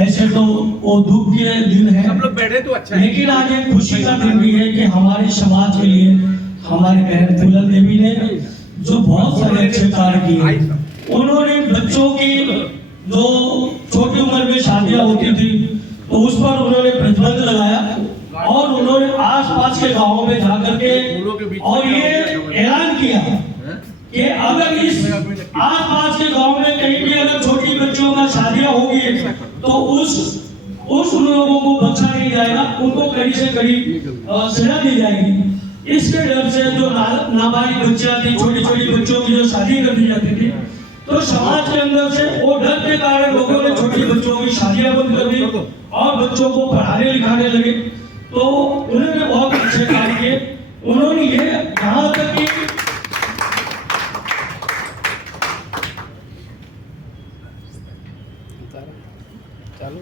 ऐसे तो वो दुख के दिन है, सब लोग बैठे तो अच्छा है। लेकिन आज एक खुशी का दिन भी है कि हमारे समाज के लिए हमारे बहन फूलन देवी ने जो बहुत सारे अच्छे कार्य किए। उन्होंने बच्चों की जो छोटी उम्र में शादियां होती थी तो उस पर उन्होंने प्रतिबंध लगाया और उन्होंने आसपास के गांवों में जाकर के और ये ऐलान किया कि अगर इस आसपास के गांव में कहीं भी अगर छोटी बच्चों का शादियां होगी तो उस उन लोगों को बख्शा नहीं जाएगा, उनको कड़ी से कड़ी सजा दी जाएगी। इसके डर से जो नाबालिग बच्चियां थी, छोटी छोटी बच्चों की जो शादी कर दी जाती थी, तो समाज के अंदर से वो डर के कारण लोगों ने छोटी बच्चों की शादियां बंद कर दी और बच्चों को पढ़ाने लिखाने लगे। तो उन्होंने बहुत अच्छे कार्य किए। उन्होंने ये यहाँ तक कि ચાલો